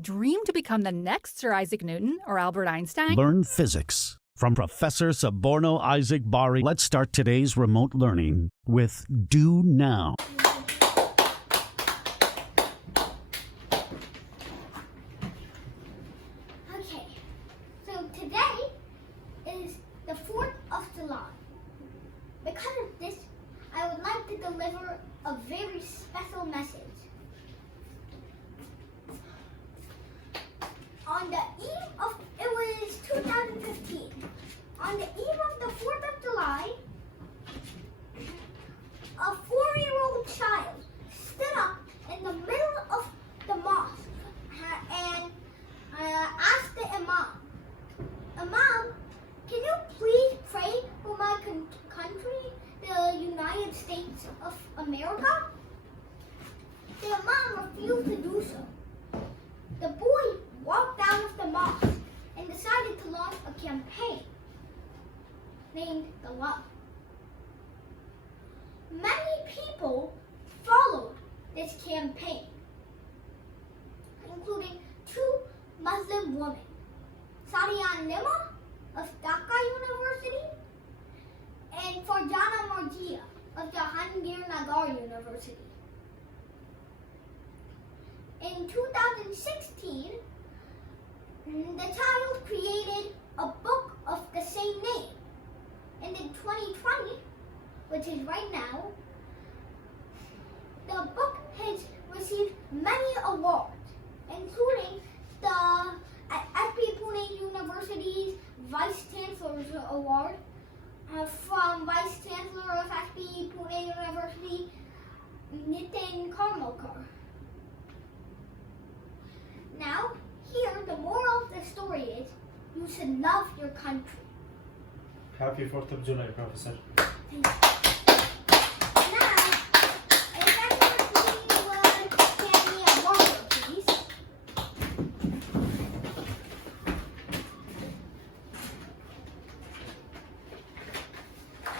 Dream to become the next Sir Isaac Newton or Albert Einstein? Learn physics from Professor Suborno Isaac Bari. Let's start today's remote learning with Do Now. Okay, so today is the 4th of July. Because of this, I would like to deliver a very special message. On the eve of, it was 2015, on the eve of the 4th of July, a 4-year-old child stood up in the middle of the mosque and asked the Imam, "Imam, can you please pray for my country, the United States of America?" The Imam refused to do so. The boy walked out of the mosque and decided to launch a campaign named The Love. Many people followed this campaign, including 2 Muslim women, Sadiya Nima of Dhaka University and Farjana Marjia of Jahangir University. In 2016, the child created a book of the same name. And in 2020, which is right now, the book has received many awards, including the FP Pune University's Vice Chancellor's Award from Vice Chancellor of FP Pune University, Nitin Karmakar. Now, here, the moral of the story is, you should love your country. Happy 4th of July, Professor. Now, if everyone would hand me a marker, please.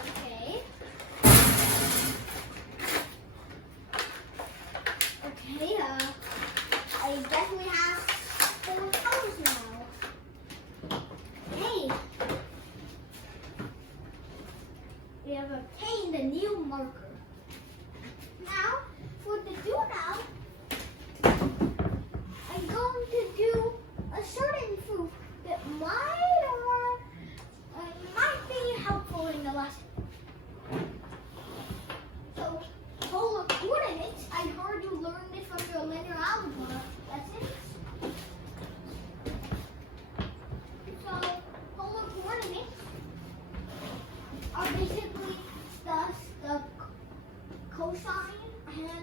Okay. Okay, I definitely have 4 colors now. Hey, we have obtained a new marker. Now, for the do now, I'm going to do a certain proof that might be helpful in the lesson. So, polar coordinates, I heard you learned this from your linear algebra lessons. So, polar coordinates are basically the cosine.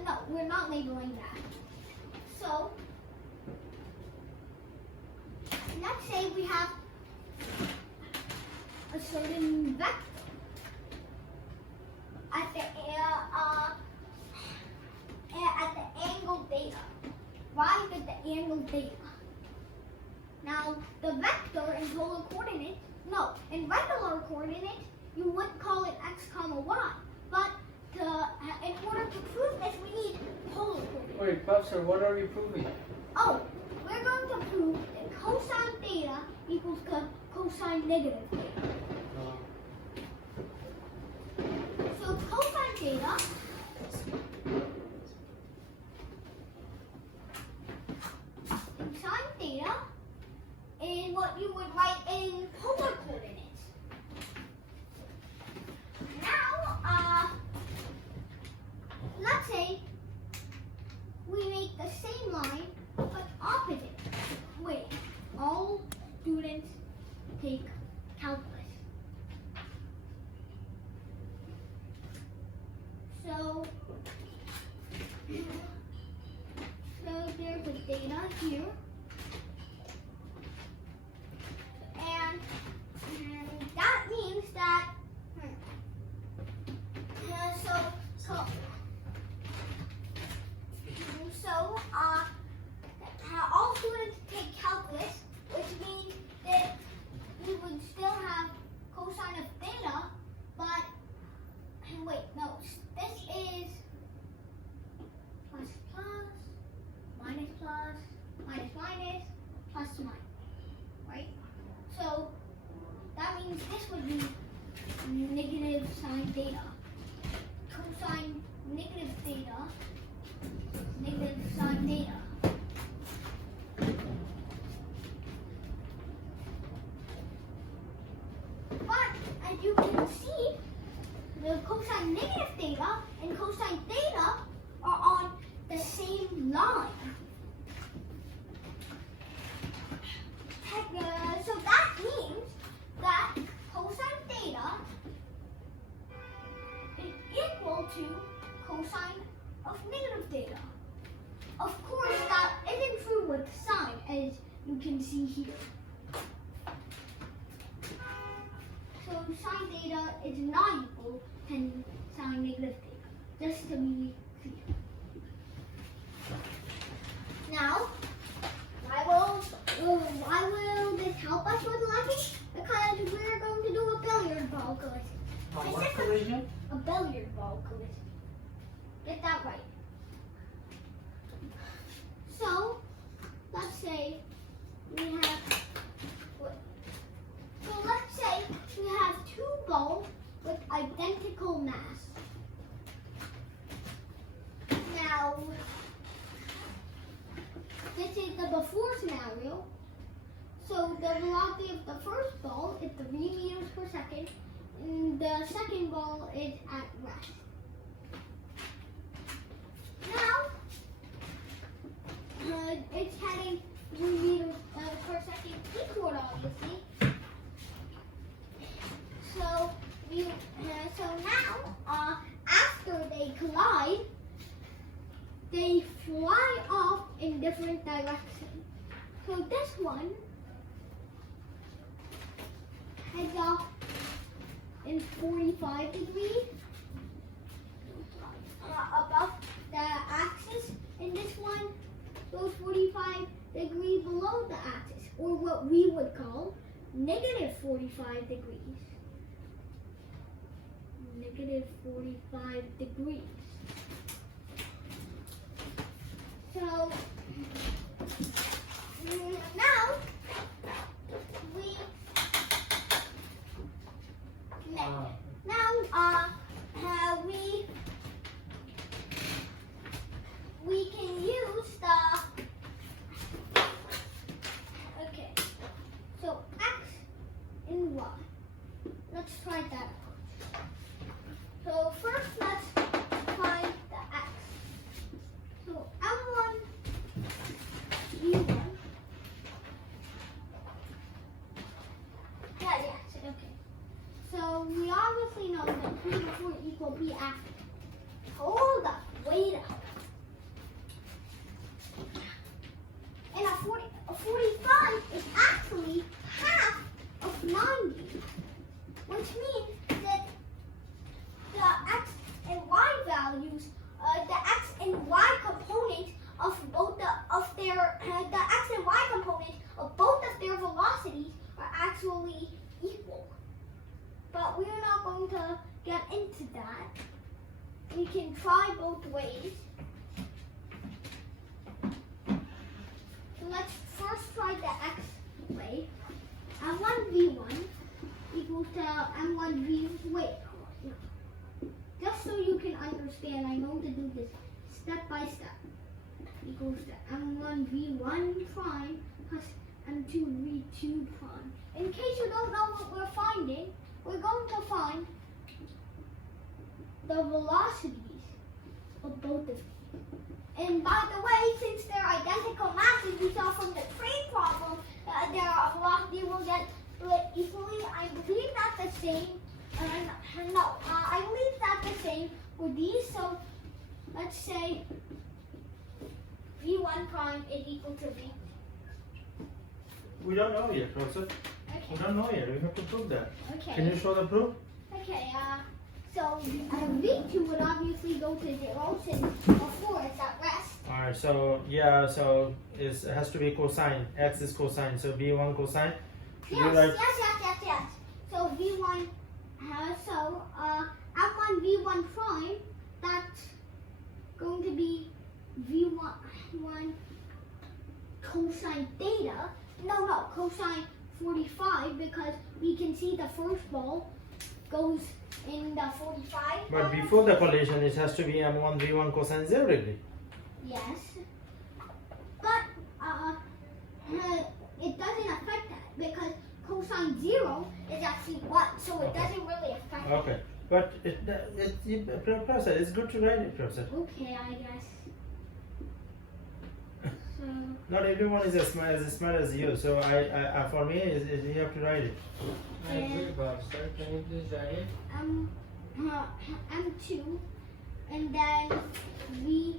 No, we're not labeling that. So, let's say we have a certain vector at the angle theta. Right at the angle theta. Now, the vector in polar coordinates, no, in regular coordinates, you would call it x comma y. But in order to prove this, we need polar coordinates. Wait, Professor, what are you proving? Oh, we're going to prove that cosine theta equals cosine negative theta. So cosine theta and sine theta is what you would write in polar coordinates. Now, let's say we make the same line but opposite. Wait, all students take calculus. So there's a data here. And that means that all students take calculus, which means that we would still have cosine of theta, but wait, no, this is plus plus, minus minus, theta. Cosine negative theta, negative sine theta. But as you can see, the cosine negative theta and cosine theta are on the same line. So that means that cosine theta is equal to cosine of negative theta. Of course, that isn't true with sine, as you can see here. So sine theta is not equal to sine negative theta, just to be clear. Now, why will this help us with leverage? Because we're going to do a billiard ball collision. What collision? A billiard ball collision. Get that right. So, let's say we have two balls with identical mass. Now, this is the before scenario. So the velocity of the first ball is 3 meters per second, and the second ball is at rest. Now, it's heading 3 meters per second equal, obviously. So now, after they collide, they fly off in different directions. So this one heads off in 45 degrees above the axis, and this one goes 45 degrees below the axis, or what we would call negative 45 degrees. Negative 45 degrees. So now we can use the so x and y. Let's try that out. So first, let's find the x. So m1, v1. Okay. So we obviously know that p before equal p after. Hold up, wait up. And a 45 is actually half of 90, which means that the x and y values, the x and y components of both the x and y components of both of their velocities are actually equal. But we're not going to get into that. We can try both ways. So let's first try the x way. M1 v1 equals to M1 v. Wait. Just so you can understand, I know to do this step by step. Equals to M1 v1 prime plus M2 v2 prime. In case you don't know what we're finding, we're going to find the velocities of both of these. And by the way, since they're identical masses, we saw from the train problem, their velocity will get split equally. I believe that's the same. I believe that's the same with these. So let's say v1 prime is equal to v. We don't know yet, Professor. Okay. We don't know yet. We have to prove that. Okay. Can you show the proof? Okay. So v2 would obviously go to 0 since before it's at rest. Alright, so yeah, so it has to be cosine. X is cosine, so v1 cosine. Yes. So v1, M1 v1 prime, that's going to be v1 cosine theta. No, cosine 45, because we can see the first ball goes in the 45. But before the collision, it has to be m1 v1 cosine 0 degree. Yes. But it doesn't affect that because cosine 0 is actually 1, so it Okay. doesn't really affect Okay. But Professor, it's good to write it, Professor. it. Okay, I guess. So, Not everyone is as smart as you. So for me, you have to write it. I agree, Bob. Sir, can you please write it? M2, and then we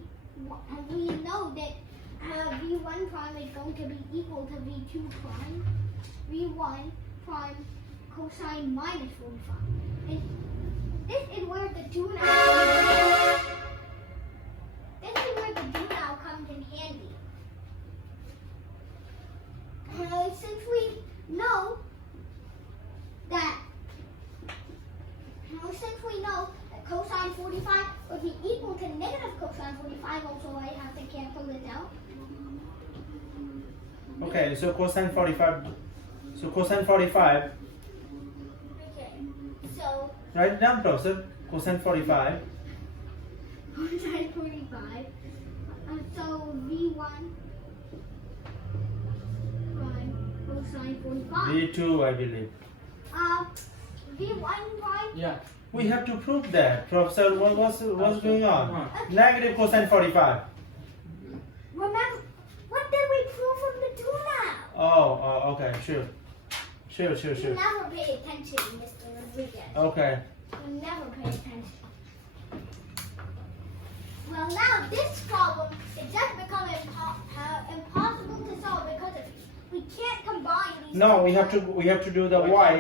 know that V1 prime is going to be equal to V2 prime. V1 prime cosine minus 45. And this is where the do now. This is where the do now comes in handy. Since we know that cosine 45 would be equal to negative cosine 45, also I have to cancel this out. Okay. So cosine 45. So cosine 45. Okay, so Write it down, Professor. Cosine 45. cosine 45. So V1 prime cosine 45. V2, I believe. V1 prime. Yeah. We have to prove that, Professor. What's going on? Come on. Negative cosine 45. Remember, what did we prove from the do now? Oh, okay. Sure. You never pay attention, Mr. Rodriguez. Okay. You never pay attention. Well, now this problem is just becoming impossible to solve because we can't combine these. No, two we have to do the y,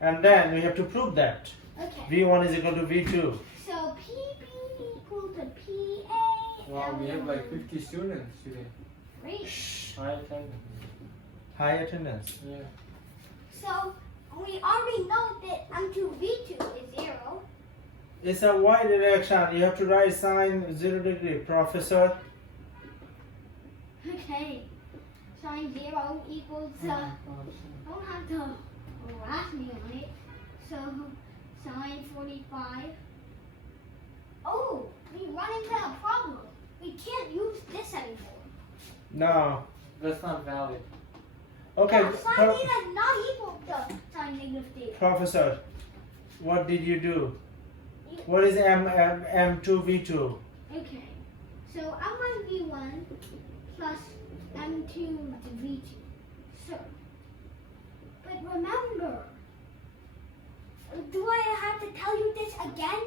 and then we have to prove that Okay. v1 is equal to v2. So PB equal to PA. Wow, we have like 50 students today. Great. High attendance. High attendance. Yeah. So we already know that M2V2 is 0. It's a y direction. You have to write sine 0 degree, Professor. Okay. Sine 0 equals don't have to harass me on it. So sine 45. Oh, we run into a problem. We can't use this anymore. No. That's not valid. Okay, No, sine theta is not equal to sine negative theta. Professor, what did you do? What is M2V2? Okay. So M1V1 plus M2V2. So, but remember, do I have to tell you this again?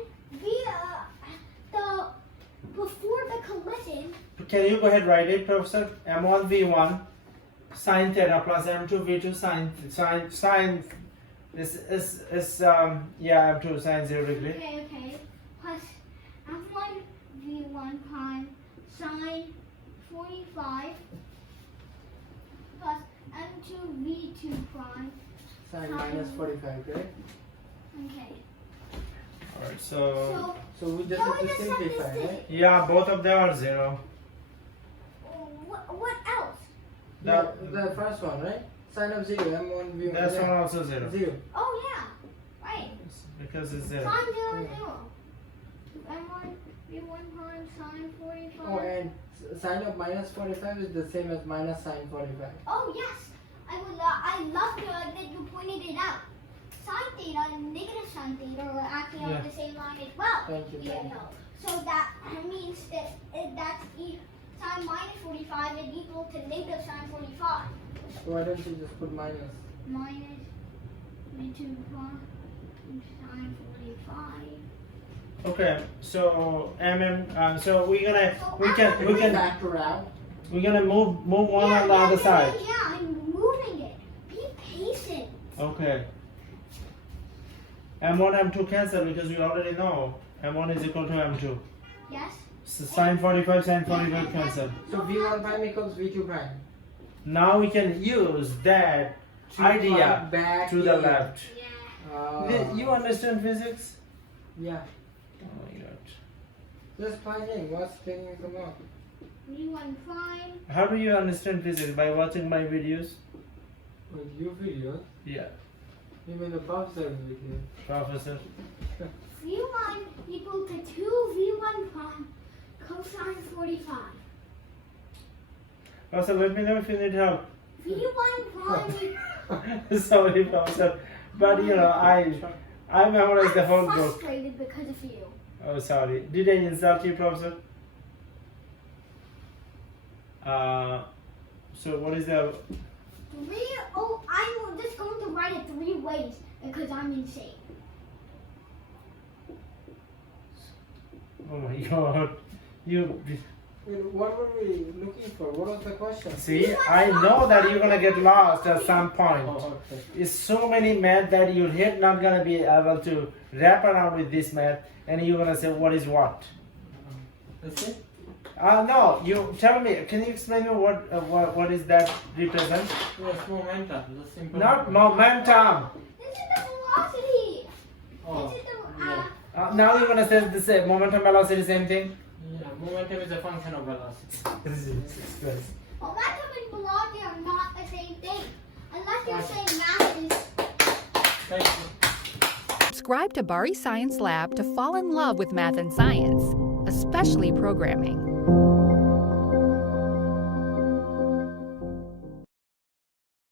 Before the collision, Can you go ahead and write it, Professor? M1V1 sine theta plus M2V2 sine is M2 sine 0 degree. okay, plus M1V1 prime sine 45 plus M2V2 prime. Sine minus 45, right? Okay. Alright, so So we just Can have we to just set this simplify, to- right? yeah, both of them are 0. What else? The first one, right? Sine of 0, M1, V1. That's yeah. one also 0. 0. Oh yeah, right. Because it's 0. Sine 0, 0. M1, V1 prime, sine 45. Oh, and sine of minus 45 is the same as minus sine 45. Oh yes, I love that you pointed it out. Sine theta and negative sine theta are actually Yeah. on the same line as well. Thank you, even thank you. though. So that means that sine minus 45 is equal to negative sine 45. So why don't you just put minus? Minus V2 prime sine 45. Okay, so so we Can can factor out? we're gonna move one on the other side. Yeah, I'm moving it. Be patient. Okay. M1 M2 cancel because we already know M1 is equal to M2. Yes? So sine 45 cancel. So V1 prime equals V2 prime. Now we can use that idea Plug back to the in. left. Yeah. You understand physics? Yeah. Oh my god. Just plug in. What's taking so long? V1 prime. How do you understand physics? By watching my videos? With your videos? Yeah. Even the professor will be here. Professor. V1 equal to 2V1 prime cosine 45. Professor, let me know if you need help. V1 prime Sorry, Professor. But you know, I memorized the whole I'm book. frustrated because of you. Oh, sorry. Did I insult you, Professor? So what is the... I'm just going to write it 3 ways because I'm insane. Oh my God. You... Wait, what were we looking for? What was the question? See, I know that you're gonna get lost at some point. Oh, okay. It's so many math that your head not gonna be able to wrap around with this math, and you're gonna say what is what. That's it? No, you tell me. Can you explain me what is that represent? Yes, momentum. The simple. Not momentum. This is the velocity. Oh, This is the yeah. Now you're gonna say the same momentum, velocity, same thing. Yeah, momentum is a function of velocity. momentum and velocity are not the same thing. Unless you're saying math is. Thank you. Subscribe to Bari Science Lab to fall in love with math and science, especially programming.